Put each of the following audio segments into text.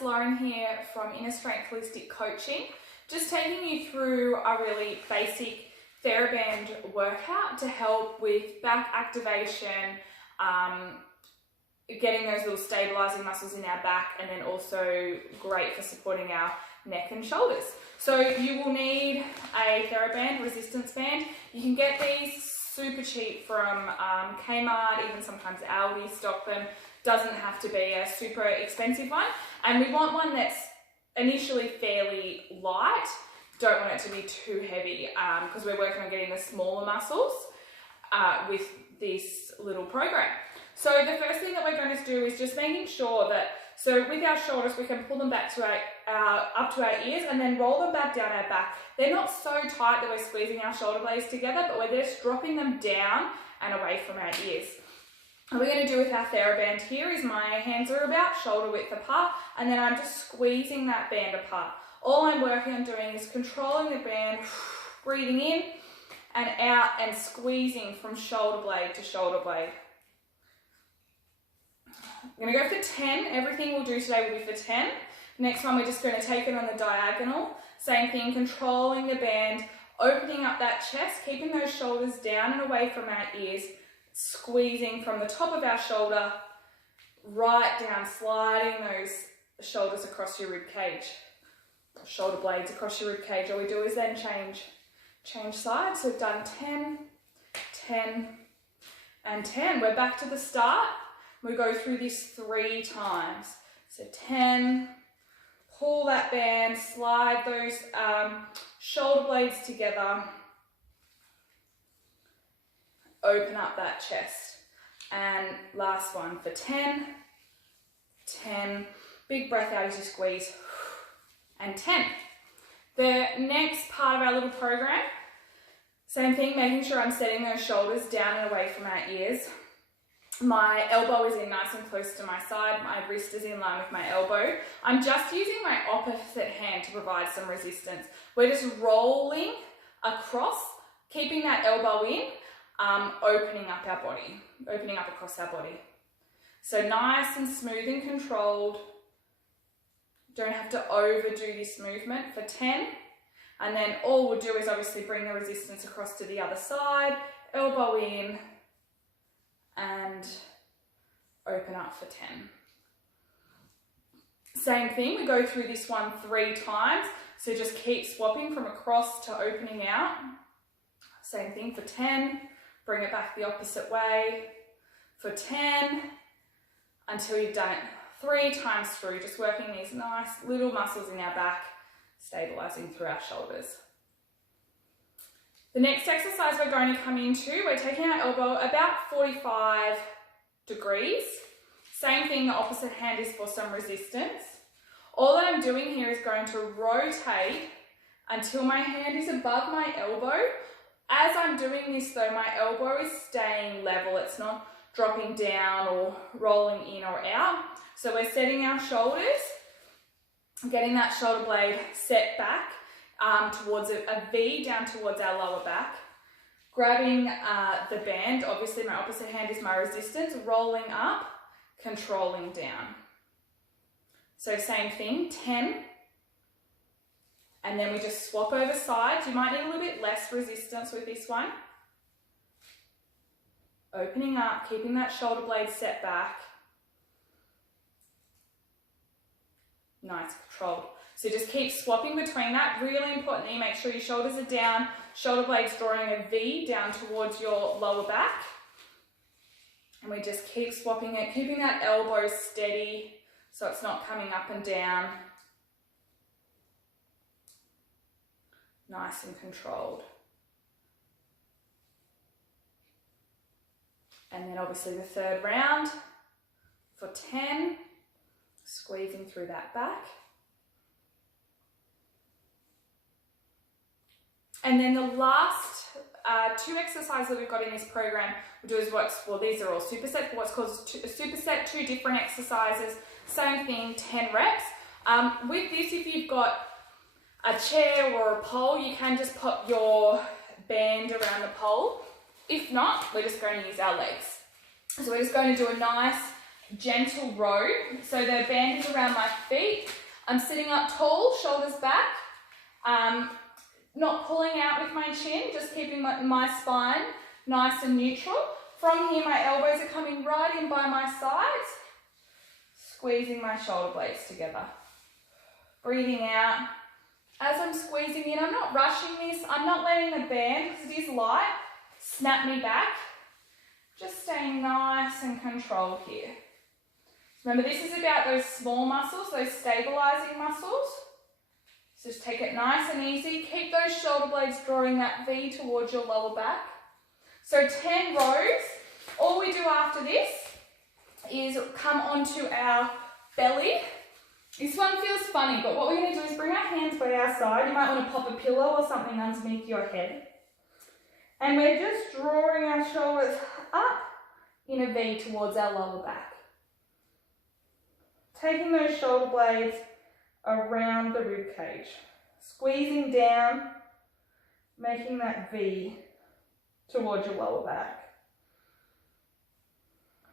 it's Lauren here from Inner Strength Holistic Coaching, just taking you through a really basic TheraBand workout to help with back activation, getting those little stabilizing muscles in our back, and then also great for supporting our neck and shoulders. So you will need a TheraBand resistance band. You can get these super cheap from Kmart, even sometimes Aldi stock them. Doesn't have to be a super expensive one. And we want one that's initially fairly light. Don't want it to be too heavy because we're working on getting the smaller muscles with this little program. So the first thing that we're going to do is just making sure that, so with our shoulders, we can pull them back to up to our ears and then roll them back down our back. They're not so tight that we're squeezing our shoulder blades together, but we're just dropping them down and away from our ears. What we're going to do with our TheraBand here is my hands are about shoulder width apart, and then I'm just squeezing that band apart. All I'm working on doing is controlling the band, breathing in and out and squeezing from shoulder blade to shoulder blade. I'm going to go for 10. Everything we'll do today will be for 10. Next one, we're just going to take it on the diagonal. Same thing, controlling the band, opening up that chest, keeping those shoulders down and away from our ears, squeezing from the top of our shoulder right down, sliding those shoulders across your rib cage, shoulder blades across your rib cage. All we do is then change sides. So we've done 10, 10, and 10. We're back to the start. We go through this 3 times. So 10, pull that band, slide those shoulder blades together, open up that chest. And last one for 10, 10, big breath out as you squeeze, and 10. The next part of our little program, same thing, making sure I'm setting those shoulders down and away from our ears. My elbow is in nice and close to my side, my wrist is in line with my elbow. I'm just using my opposite hand to provide some resistance. We're just rolling across, keeping that elbow in, opening up our body, opening up across our body. So nice and smooth and controlled. Don't have to overdo this movement for 10. And then all we'll do is obviously bring the resistance across to the other side, elbow in, and open up for 10. Same thing, we go through this one 3 times. So just keep swapping from across to opening out. Same thing for 10. Bring it back the opposite way for 10 until you've done it 3 times through, just working these nice little muscles in our back, stabilizing through our shoulders. The next exercise we're going to come into, we're taking our elbow about 45 degrees. Same thing, the opposite hand is for some resistance. All that I'm doing here is going to rotate until my hand is above my elbow. As I'm doing this though, my elbow is staying level. It's not dropping down or rolling in or out. So we're setting our shoulders, getting that shoulder blade set back towards a V down towards our lower back. Grabbing the band, obviously my opposite hand is my resistance, rolling up, controlling down. So same thing, 10. And then we just swap over sides. You might need a little bit less resistance with this one. Opening up, keeping that shoulder blade set back. Nice, controlled. So just keep swapping between that. Really important that you make sure your shoulders are down, shoulder blades drawing a V down towards your lower back. And we just keep swapping it, keeping that elbow steady so it's not coming up and down. Nice and controlled. And then obviously the third round for 10, squeezing through that back. And then the last 2 exercises that we've got in this program we'll do is these are all superset, what's called a superset, 2 different exercises, same thing, 10 reps. With this, if you've got a chair or a pole, you can just pop your band around the pole. If not, we're just going to use our legs. So we're just going to do a nice gentle row. So the band is around my feet. I'm sitting up tall, shoulders back. Not pulling out with my chin, just keeping my spine nice and neutral. From here, my elbows are coming right in by my sides, squeezing my shoulder blades together. Breathing out. As I'm squeezing in, I'm not rushing this. I'm not letting the band, because it is light, snap me back. Just staying nice and controlled here. Remember, this is about those small muscles, those stabilizing muscles. So just take it nice and easy. Keep those shoulder blades drawing that V towards your lower back. So 10 rows. All we do after this is come onto our belly. This one feels funny, but what we're going to do is bring our hands by our side. You might want to pop a pillow or something underneath your head. And we're just drawing our shoulders up in a V towards our lower back. Taking those shoulder blades around the rib cage. Squeezing down, making that V towards your lower back.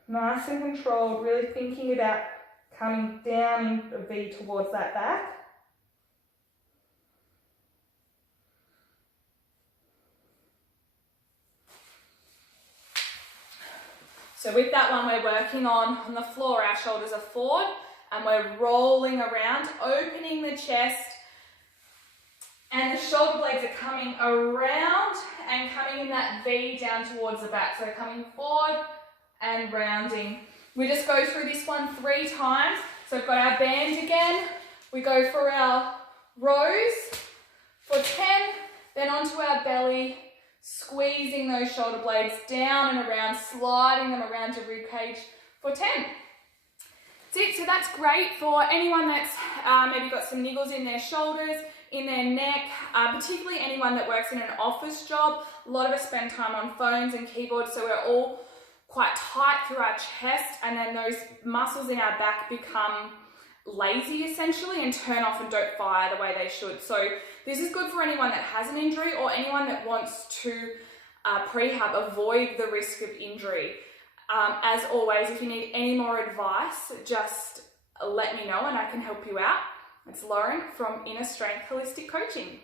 Nice and controlled, really thinking about coming down in a V towards that back. So with that one, we're working on the floor, our shoulders are forward and we're rolling around, opening the chest, and the shoulder blades are coming around and coming in that V down towards the back. So coming forward and rounding. We just go through this one 3 times. So we've got our band again. We go for our rows for 10, then onto our belly, squeezing those shoulder blades down and around, sliding them around your rib cage for 10. That's it. So that's great for anyone that's maybe got some niggles in their shoulders, in their neck, particularly anyone that works in an office job. A lot of us spend time on phones and keyboards, so we're all quite tight through our chest, and then those muscles in our back become lazy essentially and turn off and don't fire the way they should. So this is good for anyone that has an injury or anyone that wants to prehab, avoid the risk of injury. As always, if you need any more advice, just let me know and I can help you out. It's Lauren from Inner Strength Holistic Coaching.